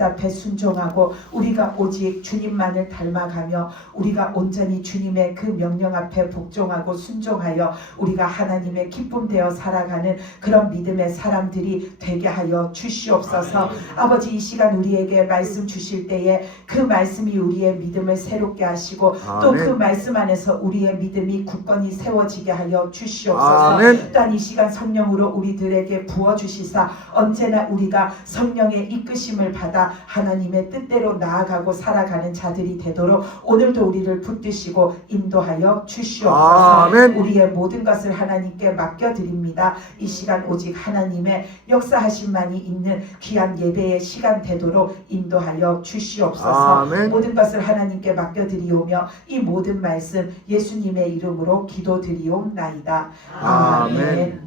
앞에 순종하고 우리가 오직 주님만을 닮아가며 우리가 온전히 주님의 그 명령 앞에 복종하고 순종하여 우리가 하나님의 기쁨 되어 살아가는 그런 믿음의 사람들이 되게 하여 주시옵소서. 아버지, 이 시간 우리에게 말씀 주실 때에 그 말씀이 우리의 믿음을 새롭게 하시고 또 그 말씀 안에서 우리의 믿음이 굳건히 세워지게 하여 주시옵소서. 또한 이 시간 성령으로 우리들에게 부어주시사 언제나 우리가 성령의 이끄심을 받아 하나님의 뜻대로 나아가고 살아가는 자들이 되도록 오늘도 우리를 붙드시고 인도하여 주시옵소서. 우리의 모든 것을 하나님께 맡겨드립니다. 이 시간 오직 하나님의 역사하심만이 있는 귀한 예배의 시간 되도록 인도하여 주시옵소서. 모든 것을 하나님께 맡겨드리오며 이 모든 말씀 예수님의 이름으로 기도드리옵나이다. 아멘.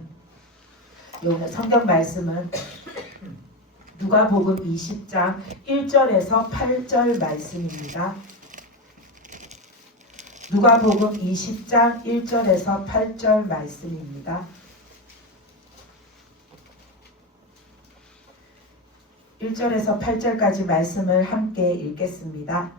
오늘 성경 말씀은 누가복음 20장 1절에서 8절 말씀입니다. 누가복음 20장 1절에서 8절 말씀입니다. 1절에서 8절까지 말씀을 함께 읽겠습니다.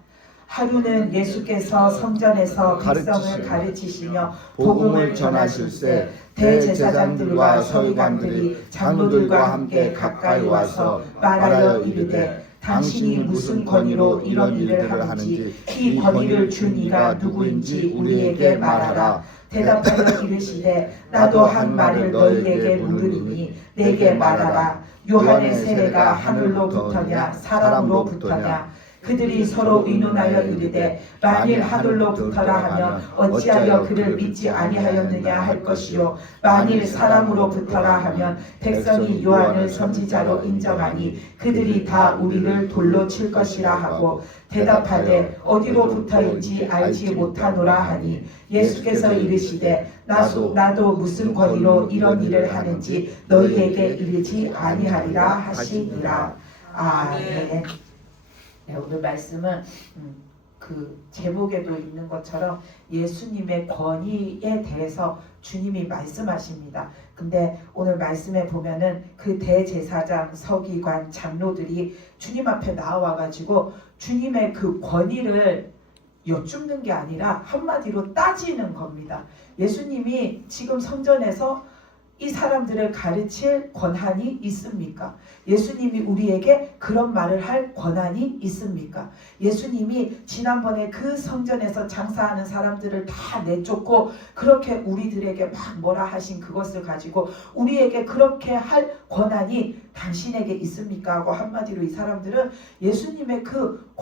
하루는 예수께서 성전에서 백성을 가르치시며 복음을 전하실세 대제사장들과 서기관들이 장로들과 함께 가까이 와서 말하여 이르되 당신이 무슨 권위로 이런 일을 하는지 이 권위를 준 이가 누구인지 우리에게 말하라. 대답하여 이르시되 나도 한 말을 너희에게 물으리니 내게 말하라. 요한의 세례가 하늘로부터냐 사람으로부터냐? 그들이 서로 의논하여 이르되 만일 하늘로부터라 하면 어찌하여 그를 믿지 아니하였느냐 할 것이요 만일 사람으로부터라 하면 백성이 요한을 선지자로 인정하니 그들이 다 우리를 돌로 칠 것이라 하고 대답하되 어디로부터인지 알지 못하노라 하니 예수께서 이르시되 나도 무슨 권위로 이런 일을 하는지 너희에게 이르지 아니하리라 하시니라. 아멘. 네, 오늘 말씀은 그 제목에도 있는 것처럼 예수님의 권위에 대해서 주님이 말씀하십니다. 근데 오늘 말씀에 보면은 그 대제사장, 서기관, 장로들이 주님 앞에 나와가지고 주님의 그 권위를 여쭙는 게 아니라 한마디로 따지는 겁니다. 예수님이 지금 성전에서 이 사람들을 가르칠 권한이 있습니까? 예수님이 우리에게 그런 말을 할 권한이 있습니까? 예수님이 지난번에 그 성전에서 장사하는 사람들을 다 내쫓고 그렇게 우리들에게 막 뭐라 하신 그것을 가지고 우리에게 그렇게 할 권한이 당신에게 있습니까? 하고 한마디로 이 사람들은 예수님의 그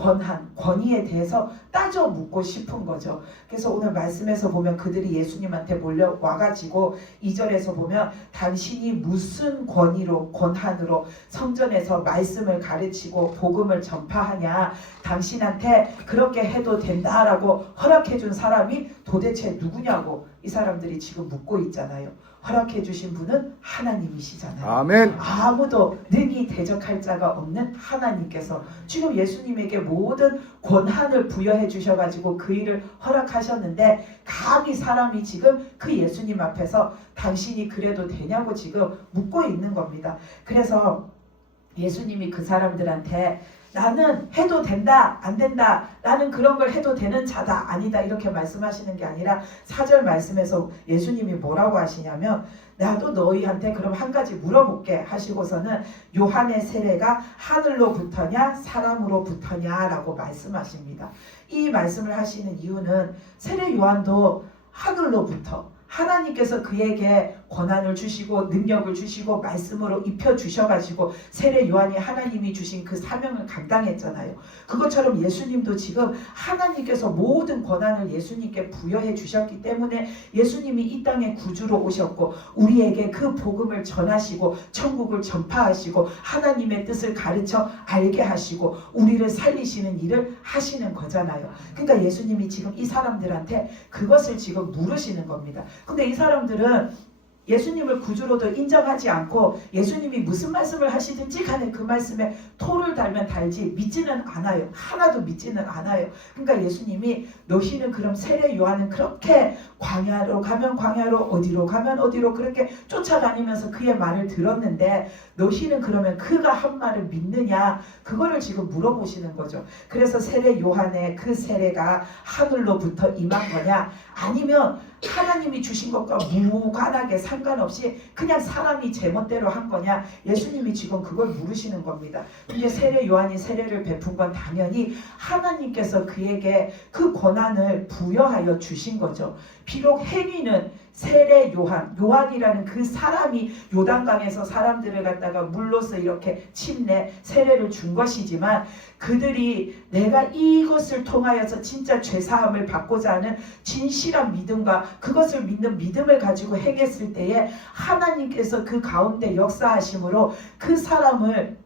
권위에 대해서 따져 묻고 싶은 거죠. 그래서 오늘 말씀에서 보면 그들이 예수님한테 몰려와가지고 2절에서 보면 당신이 무슨 권한으로 성전에서 말씀을 가르치고 복음을 전파하냐, 당신한테 그렇게 해도 된다라고 허락해 준 사람이 도대체 누구냐고 이 사람들이 지금 묻고 있잖아요. 허락해 주신 분은 하나님이시잖아요. 아멘. 아무도 능히 대적할 자가 없는 하나님께서 지금 예수님에게 모든 권한을 부여해 주셔가지고 그 일을 허락하셨는데 감히 사람이 지금 그 예수님 앞에서 당신이 그래도 되냐고 지금 묻고 있는 겁니다. 그래서 예수님이 그 사람들한테 나는 해도 된다 안 된다 나는 그런 걸 해도 되는 자다 아니다 이렇게 말씀하시는 게 아니라 4절 말씀에서 예수님이 뭐라고 하시냐면 나도 너희한테 그럼 한 가지 물어볼게 하시고서는 요한의 세례가 하늘로부터냐 사람으로부터냐 라고 말씀하십니다. 이 말씀을 하시는 이유는 세례 요한도 하늘로부터 하나님께서 그에게 권한을 주시고 능력을 주시고 말씀으로 입혀주셔가지고 세례 요한이 하나님이 주신 그 사명을 감당했잖아요. 그것처럼 예수님도 지금 하나님께서 모든 권한을 예수님께 부여해 주셨기 때문에 예수님이 이 땅에 구주로 오셨고 우리에게 그 복음을 전하시고 천국을 전파하시고 하나님의 뜻을 가르쳐 알게 하시고 우리를 살리시는 일을 하시는 거잖아요. 그러니까 예수님이 지금 이 사람들한테 그것을 지금 물으시는 겁니다. 근데 이 사람들은 예수님을 구주로도 인정하지 않고 예수님이 무슨 말씀을 하시든지 간에 그 말씀에 토를 달면 달지 믿지는 않아요. 하나도 믿지는 않아요. 그러니까 예수님이 너희는 그럼 세례 요한은 그렇게 광야로 가면 광야로 어디로 가면 어디로 그렇게 쫓아다니면서 그의 말을 들었는데 너희는 그러면 그가 한 말을 믿느냐, 그거를 지금 물어보시는 거죠. 그래서 세례 요한의 그 세례가 하늘로부터 임한 거냐, 아니면 하나님이 주신 것과 무관하게 상관없이 그냥 사람이 제멋대로 한 거냐, 예수님이 지금 그걸 물으시는 겁니다. 근데 세례 요한이 세례를 베푼 건 당연히 하나님께서 그에게 그 권한을 부여하여 주신 거죠. 비록 행위는 세례 요한이라는 그 사람이 요단강에서 사람들을 갖다가 물로서 이렇게 침내 세례를 준 것이지만, 그들이 내가 이것을 통하여서 진짜 죄사함을 받고자 하는 진실한 믿음과 그것을 믿는 믿음을 가지고 행했을 때에 하나님께서 그 가운데 역사하심으로 그 사람을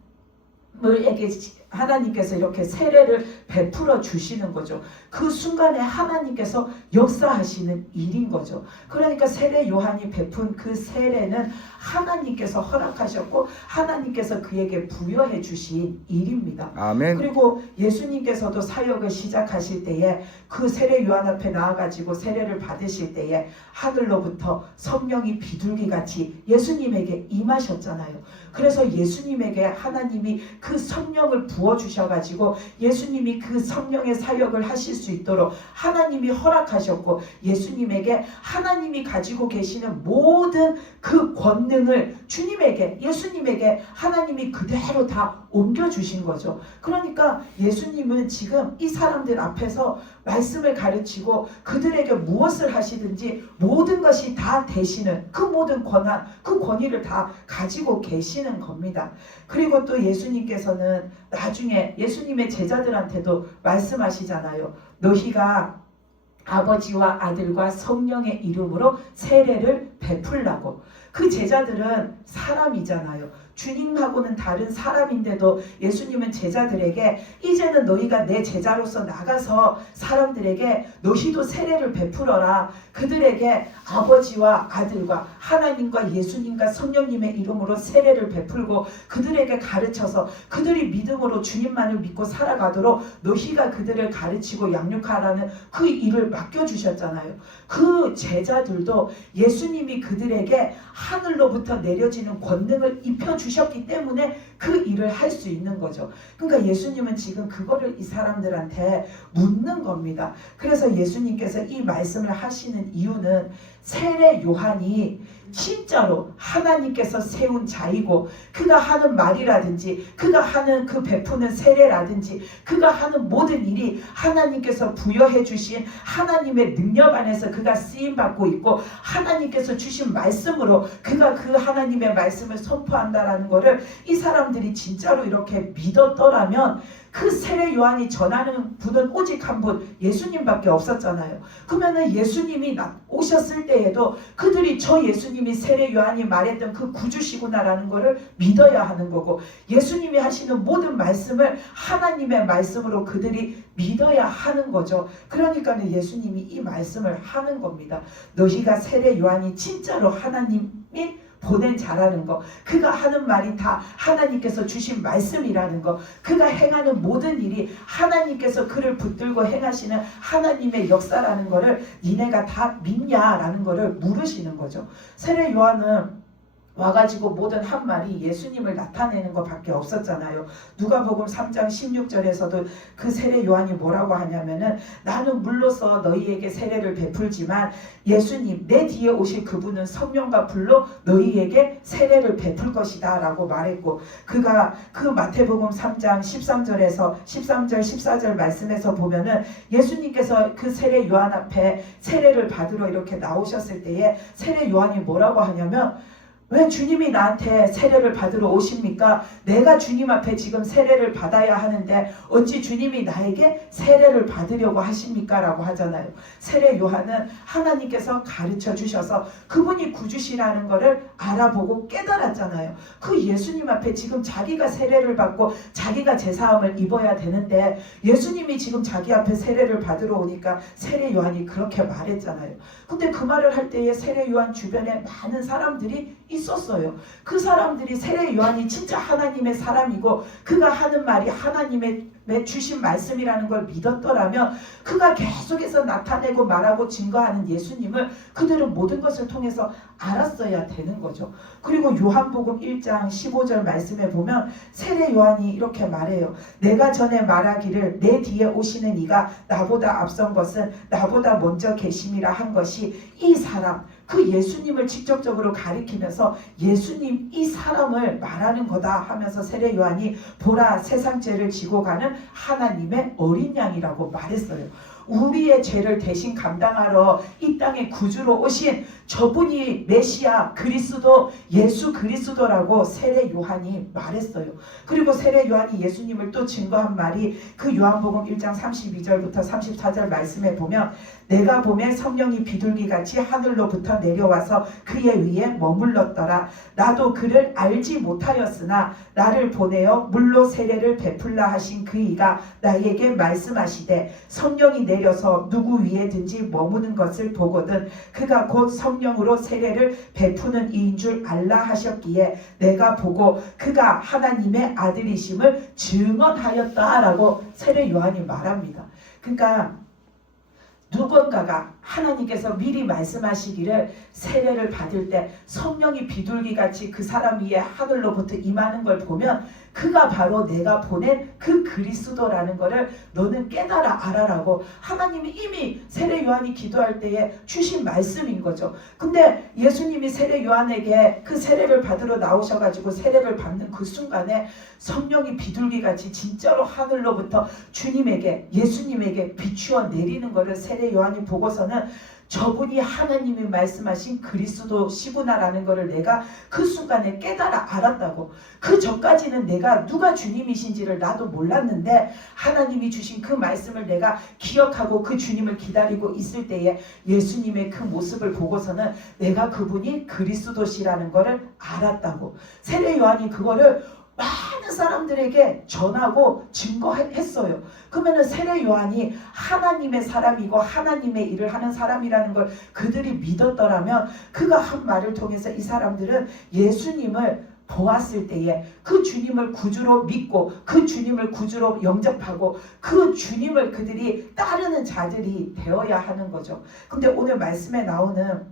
에게 하나님께서 이렇게 세례를 베풀어 주시는 거죠. 그 순간에 하나님께서 역사하시는 일인 거죠. 그러니까 세례 요한이 베푼 그 세례는 하나님께서 허락하셨고 하나님께서 그에게 부여해 주신 일입니다. 아멘. 그리고 예수님께서도 사역을 시작하실 때에 그 세례 요한 앞에 나와가지고 세례를 받으실 때에 하늘로부터 성령이 비둘기같이 예수님에게 임하셨잖아요. 그래서 예수님에게 하나님이 그 성령을 부어주셔가지고 예수님이 그 성령의 사역을 하실 수 있도록 하나님이 허락하셨고, 예수님에게 하나님이 가지고 계시는 모든 그 권능을 주님에게, 예수님에게 하나님이 그대로 다 옮겨주신 거죠. 그러니까 예수님은 지금 이 사람들 앞에서 말씀을 가르치고 그들에게 무엇을 하시든지 모든 것이 다 되시는 그 모든 권한, 그 권위를 다 가지고 계시는 겁니다. 그리고 또 예수님께서는 나중에 예수님의 제자들한테도 말씀하시잖아요. 너희가 아버지와 아들과 성령의 이름으로 세례를 베풀라고. 그 제자들은 사람이잖아요. 주님하고는 다른 사람인데도 예수님은 제자들에게 이제는 너희가 내 제자로서 나가서 사람들에게 너희도 세례를 베풀어라. 그들에게 아버지와 아들과 하나님과 예수님과 성령님의 이름으로 세례를 베풀고 그들에게 가르쳐서 그들이 믿음으로 주님만을 믿고 살아가도록 너희가 그들을 가르치고 양육하라는 그 일을 맡겨주셨잖아요. 그 제자들도 예수님이 그들에게 하늘로부터 내려지는 권능을 입혀주셨기 때문에 그 일을 할 수 있는 거죠. 그러니까 예수님은 지금 그거를 이 사람들한테 묻는 겁니다. 그래서 예수님께서 이 말씀을 하시는 이유는 세례 요한이 진짜로 하나님께서 세운 자이고 그가 하는 말이라든지 그가 하는 그 베푸는 세례라든지 그가 하는 모든 일이 하나님께서 부여해 주신 하나님의 능력 안에서 그가 쓰임받고 있고 하나님께서 주신 말씀으로 그가 그 하나님의 말씀을 선포한다라는 것을 이 사람들이 진짜로 이렇게 믿었더라면 그 세례 요한이 전하는 분은 오직 한 분, 예수님밖에 없었잖아요. 그러면은 예수님이 오셨을 때에도 그들이 저 예수님이 세례 요한이 말했던 그 구주시구나라는 것을 믿어야 하는 거고, 예수님이 하시는 모든 말씀을 하나님의 말씀으로 그들이 믿어야 하는 거죠. 그러니까 예수님이 이 말씀을 하는 겁니다. 너희가 세례 요한이 진짜로 하나님이 보낸 자라는 거, 그가 하는 말이 다 하나님께서 주신 말씀이라는 거, 그가 행하는 모든 일이 하나님께서 그를 붙들고 행하시는 하나님의 역사라는 거를 니네가 다 믿냐라는 거를 물으시는 거죠. 세례 요한은 와가지고 모든 한 말이 예수님을 나타내는 것밖에 없었잖아요. 누가복음 3장 16절에서도 그 세례 요한이 뭐라고 하냐면은 나는 물로서 너희에게 세례를 베풀지만 예수님 내 뒤에 오실 그분은 성령과 불로 너희에게 세례를 베풀 것이다 라고 말했고, 그가 그 마태복음 3장 13절에서 13절 14절 말씀에서 보면은 예수님께서 그 세례 요한 앞에 세례를 받으러 이렇게 나오셨을 때에 세례 요한이 뭐라고 하냐면 왜 주님이 나한테 세례를 받으러 오십니까? 내가 주님 앞에 지금 세례를 받아야 하는데 어찌 주님이 나에게 세례를 받으려고 하십니까? 라고 하잖아요. 세례 요한은 하나님께서 가르쳐 주셔서 그분이 구주시라는 것을 알아보고 깨달았잖아요. 그 예수님 앞에 지금 자기가 세례를 받고 자기가 제사함을 입어야 되는데 예수님이 지금 자기 앞에 세례를 받으러 오니까 세례 요한이 그렇게 말했잖아요. 근데 그 말을 할 때에 세례 요한 주변에 많은 사람들이 있었어요. 그 사람들이 세례 요한이 진짜 하나님의 사람이고 그가 하는 말이 하나님의 주신 말씀이라는 걸 믿었더라면 그가 계속해서 나타내고 말하고 증거하는 예수님을 그들은 모든 것을 통해서 알았어야 되는 거죠. 그리고 요한복음 1장 15절 말씀에 보면 세례 요한이 이렇게 말해요. 내가 전에 말하기를 내 뒤에 오시는 이가 나보다 앞선 것은 나보다 먼저 계심이라 한 것이 이 사람, 그 예수님을 직접적으로 가리키면서 예수님 이 사람을 말하는 거다 하면서 세례 요한이 보라 세상 죄를 지고 가는 하나님의 어린 양이라고 말했어요. 우리의 죄를 대신 감당하러 이 땅에 구주로 오신 저분이 메시아 그리스도 예수 그리스도라고 세례 요한이 말했어요. 그리고 세례 요한이 예수님을 또 증거한 말이 그 요한복음 1장 32절부터 34절 말씀에 보면 내가 보매 성령이 비둘기같이 하늘로부터 내려와서 그의 위에 머물렀더라. 나도 그를 알지 못하였으나 나를 보내어 물로 세례를 베풀라 하신 그 이가 나에게 말씀하시되 성령이 내려서 누구 위에든지 머무는 것을 보거든 그가 곧 성령으로 세례를 베푸는 이인 줄 알라 하셨기에 내가 보고 그가 하나님의 아들이심을 증언하였다라고 세례 요한이 말합니다. 그러니까 누군가가 하나님께서 미리 말씀하시기를 세례를 받을 때 성령이 비둘기같이 그 사람 위에 하늘로부터 임하는 걸 보면 그가 바로 내가 보낸 그 그리스도라는 것을 너는 깨달아 알아라고 하나님이 이미 세례 요한이 기도할 때에 주신 말씀인 거죠. 근데 예수님이 세례 요한에게 그 세례를 받으러 나오셔가지고 세례를 받는 그 순간에 성령이 비둘기같이 진짜로 하늘로부터 주님에게 예수님에게 비추어 내리는 것을 세례 요한이 보고서는 저분이 하나님이 말씀하신 그리스도시구나라는 것을 내가 그 순간에 깨달아 알았다고. 그 전까지는 내가 누가 주님이신지를 나도 몰랐는데 하나님이 주신 그 말씀을 내가 기억하고 그 주님을 기다리고 있을 때에 예수님의 그 모습을 보고서는 내가 그분이 그리스도시라는 것을 알았다고. 세례 요한이 그거를 많은 사람들에게 전하고 증거했어요. 그러면 세례 요한이 하나님의 사람이고 하나님의 일을 하는 사람이라는 걸 그들이 믿었더라면 그가 한 말을 통해서 이 사람들은 예수님을 보았을 때에 그 주님을 구주로 믿고 그 주님을 구주로 영접하고 그 주님을 그들이 따르는 자들이 되어야 하는 거죠. 근데 오늘 말씀에 나오는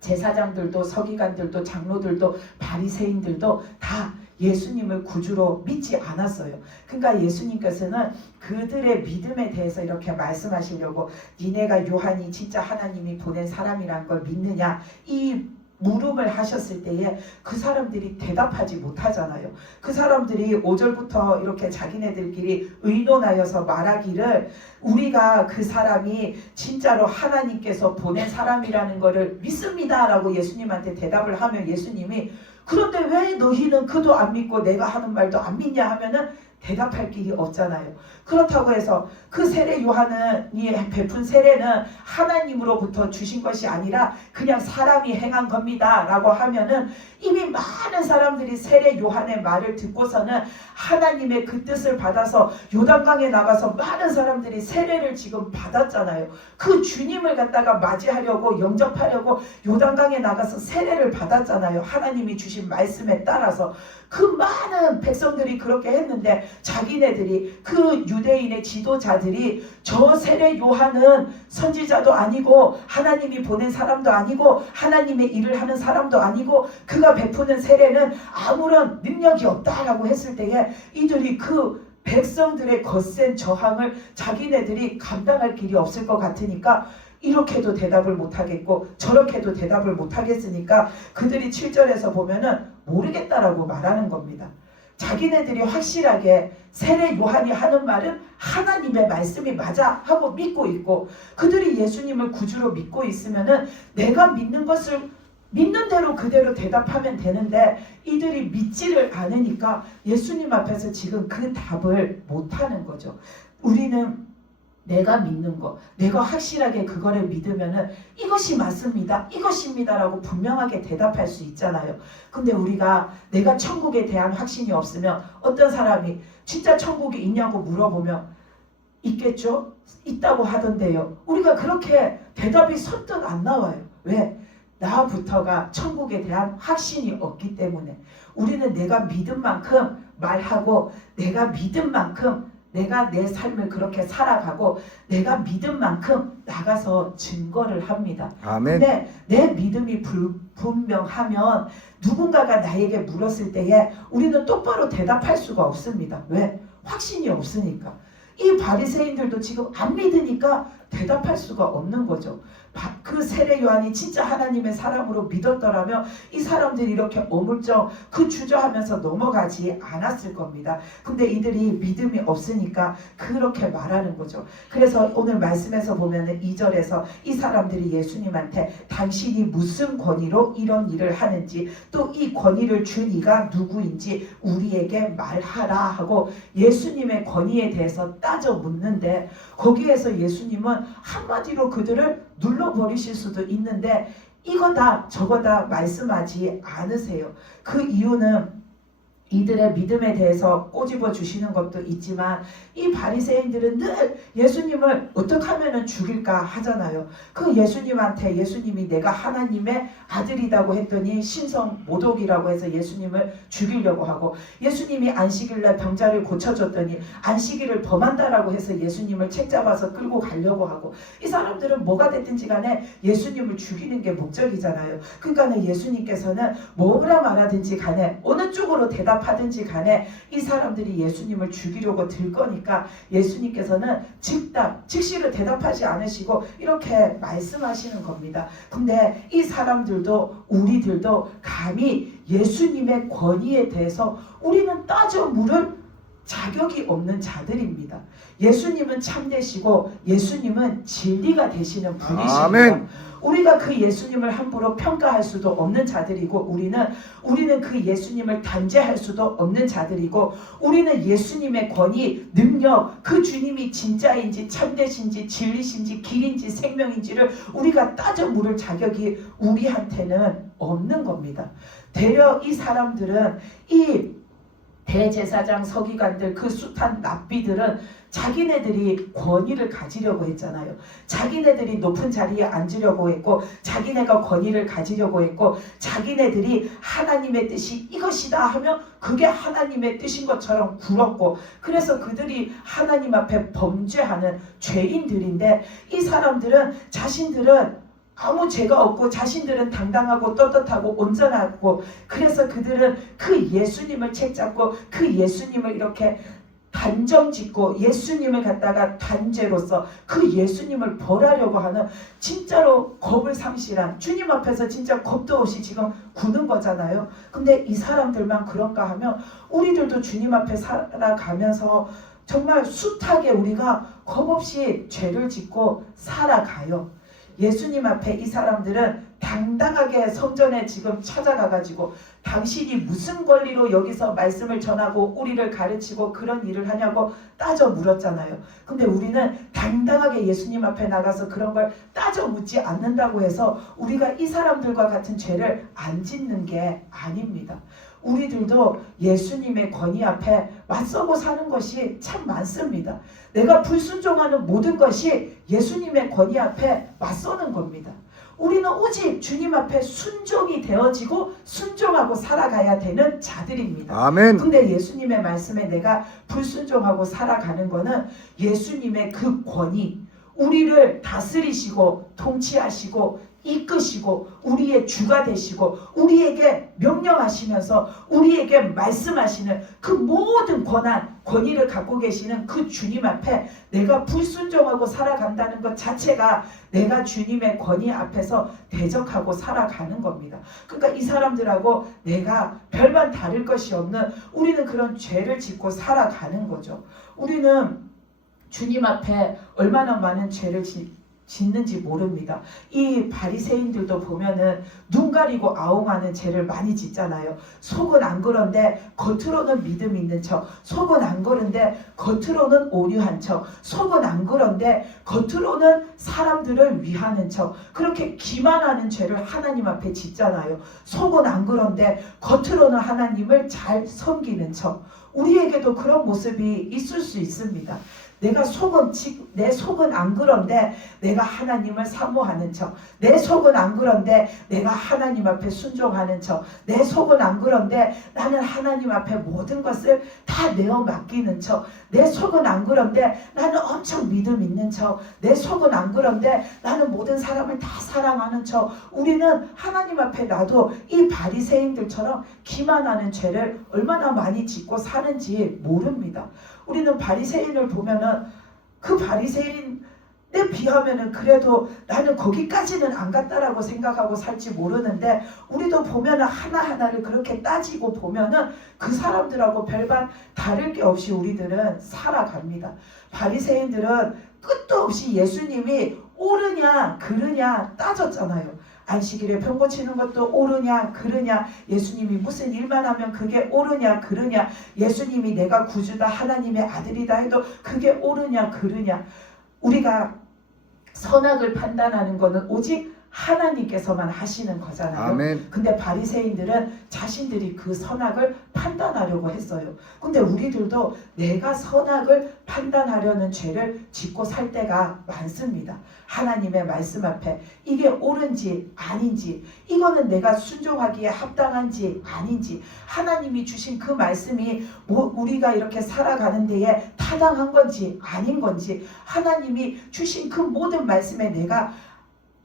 제사장들도 서기관들도 장로들도 바리새인들도 다 예수님을 구주로 믿지 않았어요. 그러니까 예수님께서는 그들의 믿음에 대해서 이렇게 말씀하시려고 니네가 요한이 진짜 하나님이 보낸 사람이란 걸 믿느냐 이 물음을 하셨을 때에 그 사람들이 대답하지 못하잖아요. 그 사람들이 5절부터 이렇게 자기네들끼리 의논하여서 말하기를 우리가 그 사람이 진짜로 하나님께서 보낸 사람이라는 것을 믿습니다 라고 예수님한테 대답을 하면 예수님이 그런데 왜 너희는 그도 안 믿고 내가 하는 말도 안 믿냐 하면은 대답할 길이 없잖아요. 그렇다고 해서 그 세례 요한이 베푼 세례는 하나님으로부터 주신 것이 아니라 그냥 사람이 행한 겁니다 라고 하면은 이미 많은 사람들이 세례 요한의 말을 듣고서는 하나님의 그 뜻을 받아서 요단강에 나가서 많은 사람들이 세례를 지금 받았잖아요. 그 주님을 갖다가 맞이하려고 영접하려고 요단강에 나가서 세례를 받았잖아요. 하나님이 주신 말씀에 따라서 그 많은 백성들이 그렇게 했는데 자기네들이 그 유대인의 지도자들이 저 세례 요한은 선지자도 아니고 하나님이 보낸 사람도 아니고 하나님의 일을 하는 사람도 아니고 그가 베푸는 세례는 아무런 능력이 없다라고 했을 때에 이들이 그 백성들의 거센 저항을 자기네들이 감당할 길이 없을 것 같으니까 이렇게도 대답을 못하겠고 저렇게도 대답을 못하겠으니까 그들이 7절에서 보면은 모르겠다라고 말하는 겁니다. 자기네들이 확실하게 세례 요한이 하는 말은 하나님의 말씀이 맞아 하고 믿고 있고 그들이 예수님을 구주로 믿고 있으면은 내가 믿는 것을 믿는 대로 그대로 대답하면 되는데 이들이 믿지를 않으니까 예수님 앞에서 지금 그 답을 못하는 거죠. 우리는 내가 믿는 거, 내가 확실하게 그거를 믿으면은 이것이 맞습니다, 이것입니다라고 분명하게 대답할 수 있잖아요. 근데 우리가 내가 천국에 대한 확신이 없으면 어떤 사람이 진짜 천국이 있냐고 물어보면 있겠죠? 있다고 하던데요. 우리가 그렇게 대답이 선뜻 안 나와요. 왜? 나부터가 천국에 대한 확신이 없기 때문에. 우리는 내가 믿은 만큼 말하고 내가 믿은 만큼 내가 내 삶을 그렇게 살아가고 내가 믿은 만큼 나가서 증거를 합니다. 아멘. 근데 내 믿음이 분명하면 누군가가 나에게 물었을 때에 우리는 똑바로 대답할 수가 없습니다. 왜? 확신이 없으니까. 이 바리새인들도 지금 안 믿으니까 대답할 수가 없는 거죠. 그 세례 요한이 진짜 하나님의 사람으로 믿었더라면 이 사람들이 이렇게 어물쩡 그 주저하면서 넘어가지 않았을 겁니다. 근데 이들이 믿음이 없으니까 그렇게 말하는 거죠. 그래서 오늘 말씀에서 보면은 2절에서 이 사람들이 예수님한테 당신이 무슨 권위로 이런 일을 하는지 또 이 권위를 준 이가 누구인지 우리에게 말하라 하고 예수님의 권위에 대해서 따져 묻는데 거기에서 예수님은 한마디로 그들을 눌러버리실 수도 있는데 이거다 저거다 말씀하지 않으세요. 그 이유는 이들의 믿음에 대해서 꼬집어 주시는 것도 있지만 이 바리새인들은 늘 예수님을 어떻게 하면 죽일까 하잖아요. 그 예수님한테 예수님이 내가 하나님의 아들이라고 했더니 신성 모독이라고 해서 예수님을 죽이려고 하고 예수님이 안식일날 병자를 고쳐줬더니 안식일을 범한다라고 해서 예수님을 책잡아서 끌고 가려고 하고 이 사람들은 뭐가 됐든지 간에 예수님을 죽이는 게 목적이잖아요. 그러니까 예수님께서는 뭐라 말하든지 간에 어느 쪽으로 하든지 간에 이 사람들이 예수님을 죽이려고 들 거니까 예수님께서는 즉시로 대답하지 않으시고 이렇게 말씀하시는 겁니다. 근데 이 사람들도 우리들도 감히 예수님의 권위에 대해서 우리는 따져 물을 자격이 없는 자들입니다. 예수님은 참되시고 예수님은 진리가 되시는 분이십니다. 아멘. 우리가 그 예수님을 함부로 평가할 수도 없는 자들이고 우리는 그 예수님을 단죄할 수도 없는 자들이고 우리는 예수님의 권위, 능력, 그 주님이 진짜인지 참되신지 진리신지 길인지 생명인지를 우리가 따져 물을 자격이 우리한테는 없는 겁니다. 되려 이 사람들은 이 대제사장 서기관들 그 숱한 랍비들은 자기네들이 권위를 가지려고 했잖아요. 자기네들이 높은 자리에 앉으려고 했고 자기네가 권위를 가지려고 했고 자기네들이 하나님의 뜻이 이것이다 하면 그게 하나님의 뜻인 것처럼 굴었고 그래서 그들이 하나님 앞에 범죄하는 죄인들인데 이 사람들은 자신들은 아무 죄가 없고 자신들은 당당하고 떳떳하고 온전하고 그래서 그들은 그 예수님을 책잡고 그 예수님을 이렇게 단정짓고 예수님을 갖다가 단죄로서 그 예수님을 벌하려고 하는 진짜로 겁을 상실한 주님 앞에서 진짜 겁도 없이 지금 구는 거잖아요. 근데 이 사람들만 그런가 하면 우리들도 주님 앞에 살아가면서 정말 숱하게 우리가 겁없이 죄를 짓고 살아가요. 예수님 앞에 이 사람들은 당당하게 성전에 지금 찾아가가지고 당신이 무슨 권리로 여기서 말씀을 전하고 우리를 가르치고 그런 일을 하냐고 따져 물었잖아요. 근데 우리는 당당하게 예수님 앞에 나가서 그런 걸 따져 묻지 않는다고 해서 우리가 이 사람들과 같은 죄를 안 짓는 게 아닙니다. 우리들도 예수님의 권위 앞에 맞서고 사는 것이 참 많습니다. 내가 불순종하는 모든 것이 예수님의 권위 앞에 맞서는 겁니다. 우리는 오직 주님 앞에 순종이 되어지고 순종하고 살아가야 되는 자들입니다. 아멘. 근데 예수님의 말씀에 내가 불순종하고 살아가는 거는 예수님의 그 권위, 우리를 다스리시고 통치하시고 이끄시고 우리의 주가 되시고 우리에게 명령하시면서 우리에게 말씀하시는 그 모든 권위를 갖고 계시는 그 주님 앞에 내가 불순종하고 살아간다는 것 자체가 내가 주님의 권위 앞에서 대적하고 살아가는 겁니다. 그러니까 이 사람들하고 내가 별반 다를 것이 없는 우리는 그런 죄를 짓고 살아가는 거죠. 우리는 주님 앞에 얼마나 많은 죄를 짓는지 모릅니다. 이 바리새인들도 보면은 눈 가리고 아웅하는 죄를 많이 짓잖아요. 속은 안 그런데 겉으로는 믿음 있는 척, 속은 안 그런데 겉으로는 오류한 척, 속은 안 그런데 겉으로는 사람들을 위하는 척, 그렇게 기만하는 죄를 하나님 앞에 짓잖아요. 속은 안 그런데 겉으로는 하나님을 잘 섬기는 척. 우리에게도 그런 모습이 있을 수 있습니다. 내 속은 안 그런데 내가 하나님을 사모하는 척, 내 속은 안 그런데 내가 하나님 앞에 순종하는 척, 내 속은 안 그런데 나는 하나님 앞에 모든 것을 다 내어 맡기는 척, 내 속은 안 그런데 나는 엄청 믿음 있는 척, 내 속은 안 그런데 나는 모든 사람을 다 사랑하는 척. 우리는 하나님 앞에 나도 이 바리새인들처럼 기만하는 죄를 얼마나 많이 짓고 사는지 모릅니다. 우리는 바리새인을 보면은 그 바리새인에 비하면은 그래도 나는 거기까지는 안 갔다라고 생각하고 살지 모르는데, 우리도 보면은 하나하나를 그렇게 따지고 보면은 그 사람들하고 별반 다를 게 없이 우리들은 살아갑니다. 바리새인들은 끝도 없이 예수님이 옳으냐 그르냐 따졌잖아요. 안식일에 병 고치는 것도 옳으냐 그르냐, 예수님이 무슨 일만 하면 그게 옳으냐 그르냐, 예수님이 내가 구주다 하나님의 아들이다 해도 그게 옳으냐 그르냐. 우리가 선악을 판단하는 것은 오직 하나님께서만 하시는 거잖아요. 아멘. 근데 바리새인들은 자신들이 그 선악을 판단하려고 했어요. 근데 우리들도 내가 선악을 판단하려는 죄를 짓고 살 때가 많습니다. 하나님의 말씀 앞에 이게 옳은지 아닌지, 이거는 내가 순종하기에 합당한지 아닌지, 하나님이 주신 그 말씀이 우리가 이렇게 살아가는 데에 타당한 건지 아닌 건지, 하나님이 주신 그 모든 말씀에 내가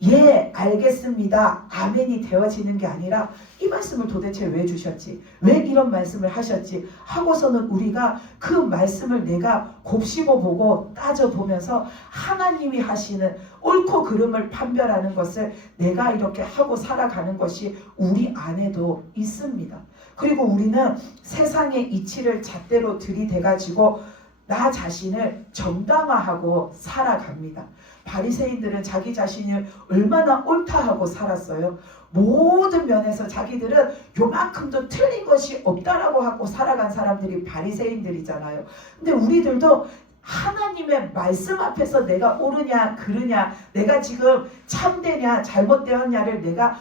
예 알겠습니다 아멘이 되어지는 게 아니라 이 말씀을 도대체 왜 주셨지, 왜 이런 말씀을 하셨지 하고서는 우리가 그 말씀을 내가 곱씹어 보고 따져보면서 하나님이 하시는 옳고 그름을 판별하는 것을 내가 이렇게 하고 살아가는 것이 우리 안에도 있습니다. 그리고 우리는 세상의 이치를 잣대로 들이대가지고 나 자신을 정당화하고 살아갑니다. 바리새인들은 자기 자신이 얼마나 옳다 하고 살았어요. 모든 면에서 자기들은 요만큼도 틀린 것이 없다라고 하고 살아간 사람들이 바리새인들이잖아요. 근데 우리들도 하나님의 말씀 앞에서 내가 옳으냐 그르냐, 내가 지금 참되냐 잘못되었냐를 내가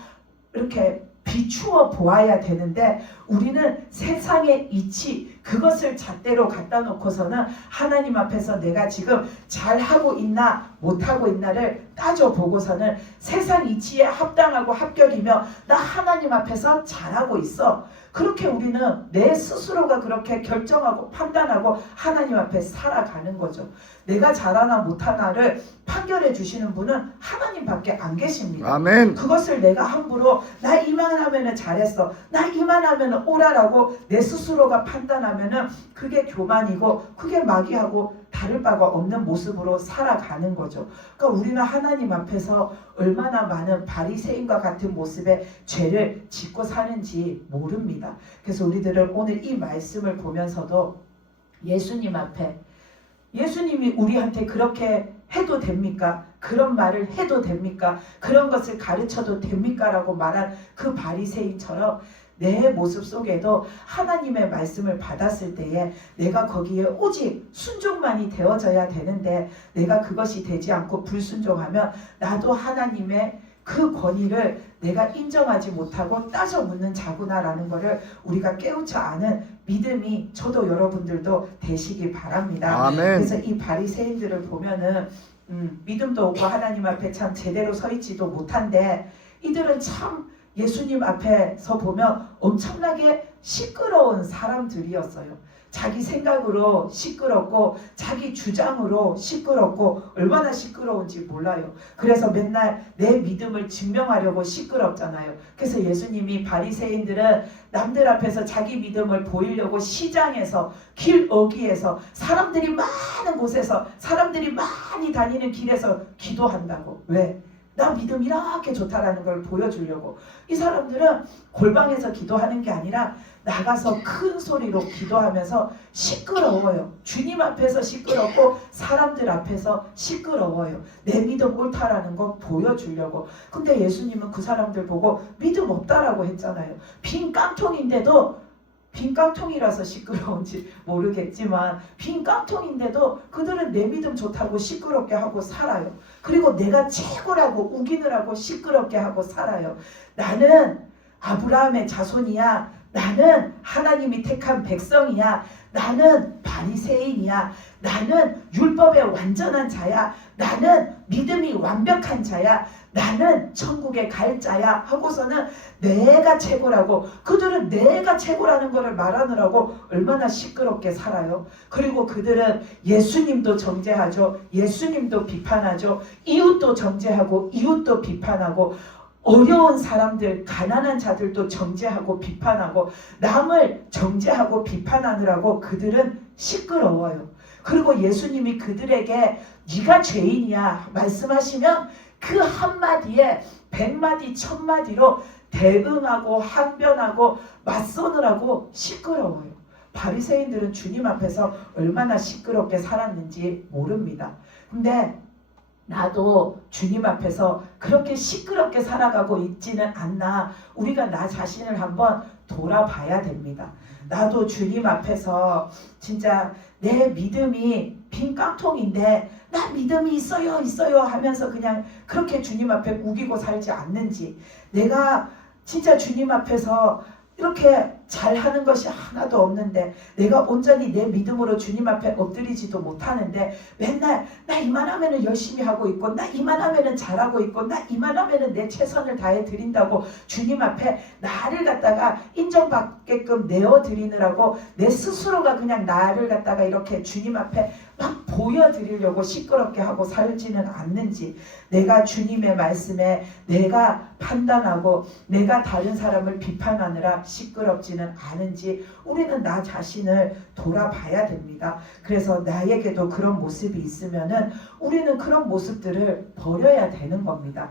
이렇게 비추어 보아야 되는데, 우리는 세상의 이치 그것을 잣대로 갖다 놓고서는 하나님 앞에서 내가 지금 잘하고 있나 못하고 있나를 따져보고서는 세상 이치에 합당하고 합격이며 나 하나님 앞에서 잘하고 있어, 그렇게 우리는 내 스스로가 그렇게 결정하고 판단하고 하나님 앞에 살아가는 거죠. 내가 잘하나 못하나를 판결해 주시는 분은 하나님밖에 안 계십니다. 아멘. 그것을 내가 함부로 나 이만하면은 잘했어, 나 이만하면은 오라라고 내 스스로가 판단하면은 그게 교만이고 그게 마귀하고 다를 바가 없는 모습으로 살아가는 거죠. 그러니까 우리는 하나님 앞에서 얼마나 많은 바리새인과 같은 모습의 죄를 짓고 사는지 모릅니다. 그래서 우리들은 오늘 이 말씀을 보면서도 예수님 앞에, 예수님이 우리한테 그렇게 해도 됩니까? 그런 말을 해도 됩니까? 그런 것을 가르쳐도 됩니까? 라고 말한 그 바리새인처럼 내 모습 속에도 하나님의 말씀을 받았을 때에 내가 거기에 오직 순종만이 되어져야 되는데, 내가 그것이 되지 않고 불순종하면 나도 하나님의 그 권위를 내가 인정하지 못하고 따져 묻는 자구나라는 것을 우리가 깨우쳐 아는 믿음이 저도 여러분들도 되시기 바랍니다. 아멘. 그래서 이 바리새인들을 보면은 믿음도 없고 하나님 앞에 참 제대로 서 있지도 못한데, 이들은 참 예수님 앞에서 보면 엄청나게 시끄러운 사람들이었어요. 자기 생각으로 시끄럽고 자기 주장으로 시끄럽고 얼마나 시끄러운지 몰라요. 그래서 맨날 내 믿음을 증명하려고 시끄럽잖아요. 그래서 예수님이 바리새인들은 남들 앞에서 자기 믿음을 보이려고 시장에서 길 어귀에서 사람들이 많은 곳에서 사람들이 많이 다니는 길에서 기도한다고. 왜? 나 믿음 이렇게 좋다라는 걸 보여주려고. 이 사람들은 골방에서 기도하는 게 아니라 나가서 큰 소리로 기도하면서 시끄러워요. 주님 앞에서 시끄럽고 사람들 앞에서 시끄러워요. 내 믿음 옳다라는 거 보여주려고. 근데 예수님은 그 사람들 보고 믿음 없다라고 했잖아요. 빈 깡통인데도, 빈 깡통이라서 시끄러운지 모르겠지만 빈 깡통인데도 그들은 내 믿음 좋다고 시끄럽게 하고 살아요. 그리고 내가 최고라고 우기느라고 시끄럽게 하고 살아요. 나는 아브라함의 자손이야. 나는 하나님이 택한 백성이야. 나는 바리새인이야. 나는 율법의 완전한 자야. 나는 믿음이 완벽한 자야. 나는 천국에 갈 자야 하고서는 내가 최고라고, 그들은 내가 최고라는 것을 말하느라고 얼마나 시끄럽게 살아요. 그리고 그들은 예수님도 정죄하죠. 예수님도 비판하죠. 이웃도 정죄하고 이웃도 비판하고, 어려운 사람들, 가난한 자들도 정죄하고 비판하고, 남을 정죄하고 비판하느라고 그들은 시끄러워요. 그리고 예수님이 그들에게 네가 죄인이야 말씀하시면 그 한마디에 100마디 1000마디로 대응하고 항변하고 맞서느라고 시끄러워요. 바리새인들은 주님 앞에서 얼마나 시끄럽게 살았는지 모릅니다. 근데 나도 주님 앞에서 그렇게 시끄럽게 살아가고 있지는 않나, 우리가 나 자신을 한번 돌아봐야 됩니다. 나도 주님 앞에서 진짜 내 믿음이 빈 깡통인데 나 믿음이 있어요 하면서 그냥 그렇게 주님 앞에 우기고 살지 않는지, 내가 진짜 주님 앞에서 이렇게 잘하는 것이 하나도 없는데, 내가 온전히 내 믿음으로 주님 앞에 엎드리지도 못하는데 맨날 나 이만하면은 열심히 하고 있고, 나 이만하면은 잘하고 있고, 나 이만하면은 내 최선을 다해 드린다고 주님 앞에 나를 갖다가 인정받게끔 내어드리느라고 내 스스로가 그냥 나를 갖다가 이렇게 주님 앞에 막 보여드리려고 시끄럽게 하고 살지는 않는지, 내가 주님의 말씀에 내가 판단하고 내가 다른 사람을 비판하느라 시끄럽지는 않은지 우리는 나 자신을 돌아봐야 됩니다. 그래서 나에게도 그런 모습이 있으면은 우리는 그런 모습들을 버려야 되는 겁니다.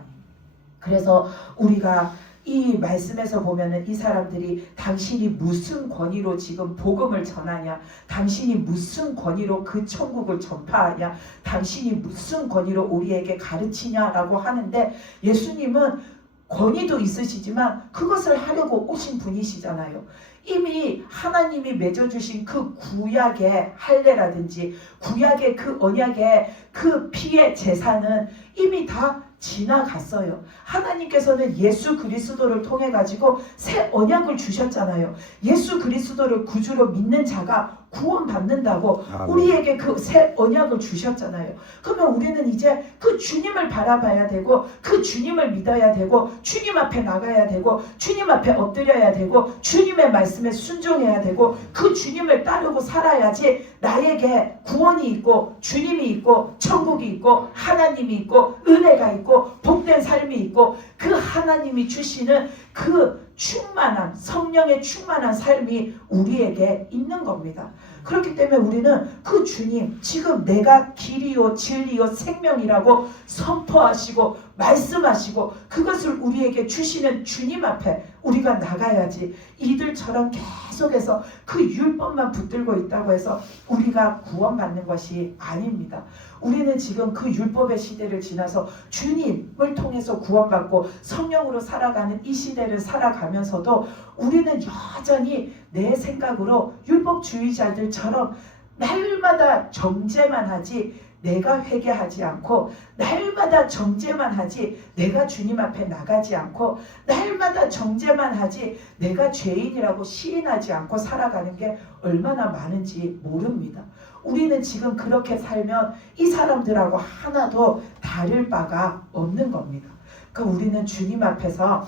그래서 우리가 이 말씀에서 보면은 이 사람들이 당신이 무슨 권위로 지금 복음을 전하냐, 당신이 무슨 권위로 그 천국을 전파하냐, 당신이 무슨 권위로 우리에게 가르치냐라고 하는데, 예수님은 권위도 있으시지만 그것을 하려고 오신 분이시잖아요. 이미 하나님이 맺어주신 그 구약의 할례라든지 구약의 그 언약의 그 피의 제사는 이미 다 지나갔어요. 하나님께서는 예수 그리스도를 통해 가지고 새 언약을 주셨잖아요. 예수 그리스도를 구주로 믿는 자가 구원받는다고 우리에게 그 새 언약을 주셨잖아요. 그러면 우리는 이제 그 주님을 바라봐야 되고, 그 주님을 믿어야 되고, 주님 앞에 나가야 되고, 주님 앞에 엎드려야 되고, 주님의 말씀에 순종해야 되고, 그 주님을 따르고 살아야지 나에게 구원이 있고 주님이 있고 천국이 있고 하나님이 있고 은혜가 있고 복된 삶이 있고, 그 하나님이 주시는 그 충만한 성령의 충만한 삶이 우리에게 있는 겁니다. 그렇기 때문에 우리는 그 주님, 지금 내가 길이요 진리요 생명이라고 선포하시고 말씀하시고 그것을 우리에게 주시는 주님 앞에 우리가 나가야지, 이들처럼 계속해서 그 율법만 붙들고 있다고 해서 우리가 구원받는 것이 아닙니다. 우리는 지금 그 율법의 시대를 지나서 주님을 통해서 구원받고 성령으로 살아가는 이 시대를 살아가면서도 우리는 여전히 내 생각으로 율법주의자들처럼 날마다 정죄만 하지 내가 회개하지 않고, 날마다 정죄만 하지 내가 주님 앞에 나가지 않고, 날마다 정죄만 하지 내가 죄인이라고 시인하지 않고 살아가는 게 얼마나 많은지 모릅니다. 우리는 지금 그렇게 살면 이 사람들하고 하나도 다를 바가 없는 겁니다. 그러니까 우리는 주님 앞에서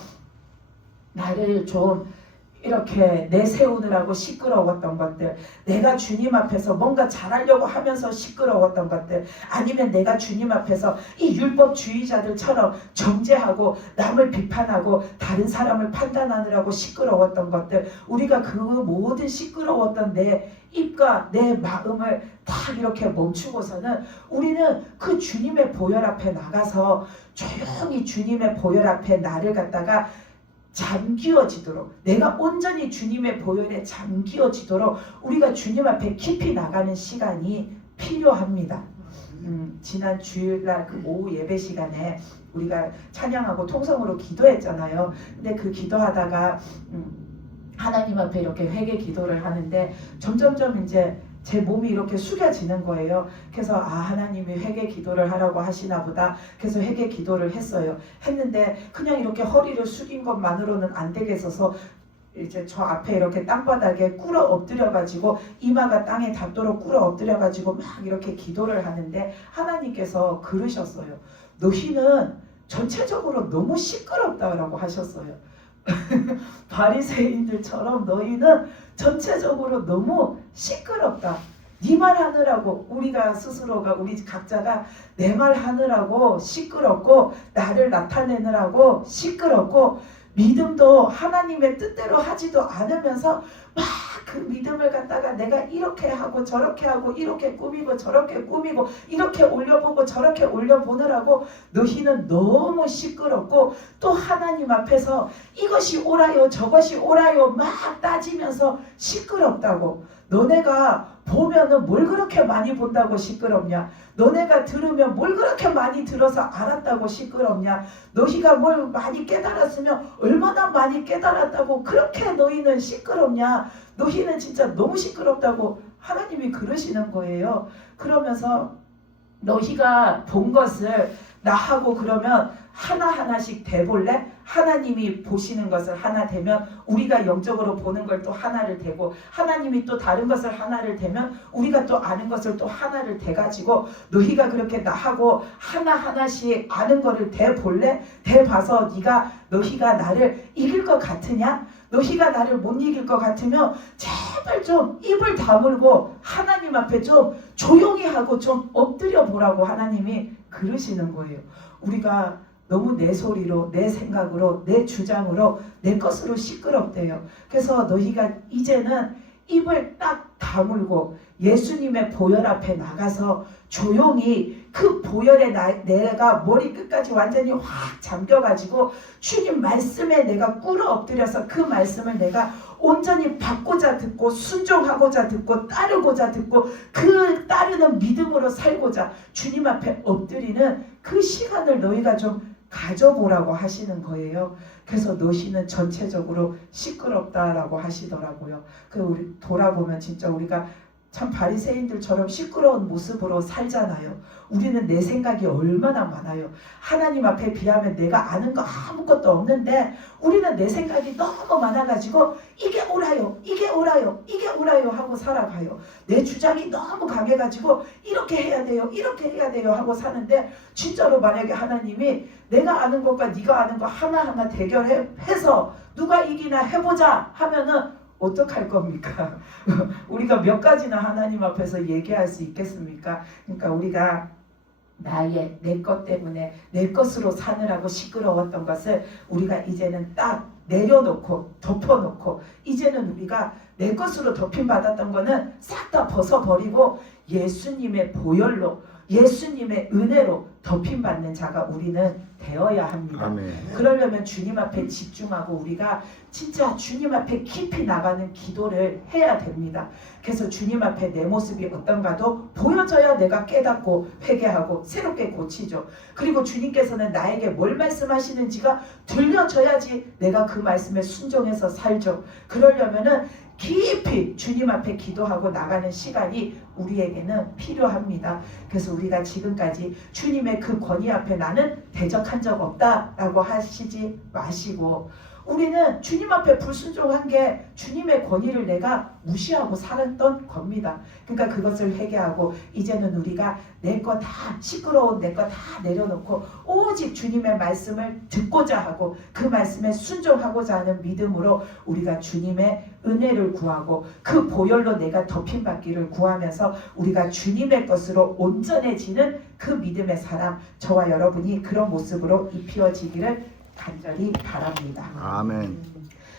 나를 좀 이렇게 내세우느라고 시끄러웠던 것들, 내가 주님 앞에서 뭔가 잘하려고 하면서 시끄러웠던 것들, 아니면 내가 주님 앞에서 이 율법주의자들처럼 정죄하고 남을 비판하고 다른 사람을 판단하느라고 시끄러웠던 것들, 우리가 그 모든 시끄러웠던 내 입과 내 마음을 딱 이렇게 멈추고서는 우리는 그 주님의 보혈 앞에 나가서 조용히 주님의 보혈 앞에 나를 갖다가 잠기어지도록, 내가 온전히 주님의 보혈에 잠기어지도록 우리가 주님 앞에 깊이 나가는 시간이 필요합니다. 지난 주일날 그 오후 예배 시간에 우리가 찬양하고 통성으로 기도했잖아요. 근데 그 기도하다가 하나님 앞에 이렇게 회개 기도를 하는데 점점점 이제 제 몸이 이렇게 숙여지는 거예요. 그래서 하나님이 회개 기도를 하라고 하시나 보다. 그래서 회개 기도를 했는데 그냥 이렇게 허리를 숙인 것만으로는 안 되겠어서 이제 저 앞에 이렇게 땅바닥에 꿇어 엎드려 가지고 이마가 땅에 닿도록 꿇어 엎드려 가지고 막 이렇게 기도를 하는데 하나님께서 그러셨어요. 너희는 전체적으로 너무 시끄럽다라고 하셨어요. 바리새인들처럼 너희는 전체적으로 너무 시끄럽다. 네 말 하느라고 우리가 스스로가 우리 각자가 내 말 하느라고 시끄럽고 나를 나타내느라고 시끄럽고 믿음도 하나님의 뜻대로 하지도 않으면서 막 그 믿음을 갖다가 내가 이렇게 하고 저렇게 하고 이렇게 꾸미고 저렇게 꾸미고 이렇게 올려보고 저렇게 올려보느라고 너희는 너무 시끄럽고 또 하나님 앞에서 이것이 옳아요 저것이 옳아요 막 따지면서 시끄럽다고. 너네가 보면은 뭘 그렇게 많이 본다고 시끄럽냐? 너네가 들으면 뭘 그렇게 많이 들어서 알았다고 시끄럽냐? 너희가 뭘 많이 깨달았으면 얼마나 많이 깨달았다고 그렇게 너희는 시끄럽냐? 너희는 진짜 너무 시끄럽다고 하나님이 그러시는 거예요. 그러면서 너희가 본 것을 나하고 그러면 하나하나씩 대볼래? 하나님이 보시는 것을 하나 대면 우리가 영적으로 보는 걸 또 하나를 대고 하나님이 또 다른 것을 하나를 대면 우리가 또 아는 것을 또 하나를 대가지고 너희가 그렇게 나하고 하나하나씩 아는 거를 대볼래? 대봐서 너희가 나를 이길 것 같으냐? 너희가 나를 못 이길 것 같으면 제발 좀 입을 다물고 하나님 앞에 좀 조용히 하고 좀 엎드려 보라고 하나님이 그러시는 거예요. 우리가 너무 내 소리로 내 생각으로 내 주장으로 내 것으로 시끄럽대요. 그래서 너희가 이제는 입을 딱 다물고 예수님의 보혈 앞에 나가서 조용히 그 보혈에 내가 머리 끝까지 완전히 확 잠겨가지고 주님 말씀에 내가 꿇어 엎드려서 그 말씀을 내가 온전히 받고자 듣고 순종하고자 듣고 따르고자 듣고 그 따르는 믿음으로 살고자 주님 앞에 엎드리는 그 시간을 너희가 좀 가져보라고 하시는 거예요. 그래서 너희는 전체적으로 시끄럽다라고 하시더라고요. 우리 돌아보면 진짜 우리가 참 바리새인들처럼 시끄러운 모습으로 살잖아요. 우리는 내 생각이 얼마나 많아요. 하나님 앞에 비하면 내가 아는 거 아무것도 없는데 우리는 내 생각이 너무 많아가지고 이게 옳아요 이게 옳아요 이게 옳아요 하고 살아가요. 내 주장이 너무 강해가지고 이렇게 해야 돼요 이렇게 해야 돼요 하고 사는데 진짜로 만약에 하나님이 내가 아는 것과 네가 아는 거 하나하나 대결해서 누가 이기나 해보자 하면은 어떡할 겁니까? 우리가 몇 가지나 하나님 앞에서 얘기할 수 있겠습니까? 그러니까 우리가 내 것 때문에 내 것으로 사느라고 시끄러웠던 것을 우리가 이제는 딱 내려놓고 덮어놓고 이제는 우리가 내 것으로 덮임받았던 거는 싹 다 벗어버리고 예수님의 보혈로 예수님의 은혜로 덮임받는 자가 우리는 되어야 합니다. 아멘. 그러려면 주님 앞에 집중하고 우리가 진짜 주님 앞에 깊이 나가는 기도를 해야 됩니다. 그래서 주님 앞에 내 모습이 어떤가도 보여져야 내가 깨닫고 회개하고 새롭게 고치죠. 그리고 주님께서는 나에게 뭘 말씀하시는지가 들려져야지 내가 그 말씀에 순종해서 살죠. 그러려면은 깊이 주님 앞에 기도하고 나가는 시간이 우리에게는 필요합니다. 그래서 우리가 지금까지 주님의 그 권위 앞에 나는 대적한 적 없다라고 하시지 마시고 우리는 주님 앞에 불순종한 게 주님의 권위를 내가 무시하고 살았던 겁니다. 그러니까 그것을 회개하고 이제는 우리가 내 거 다 시끄러운 내 거 다 내려놓고 오직 주님의 말씀을 듣고자 하고 그 말씀에 순종하고자 하는 믿음으로 우리가 주님의 은혜를 구하고 그 보혈로 내가 덮임받기를 구하면서 우리가 주님의 것으로 온전해지는 그 믿음의 사람, 저와 여러분이 그런 모습으로 입혀지기를 간절히 바랍니다. 아멘.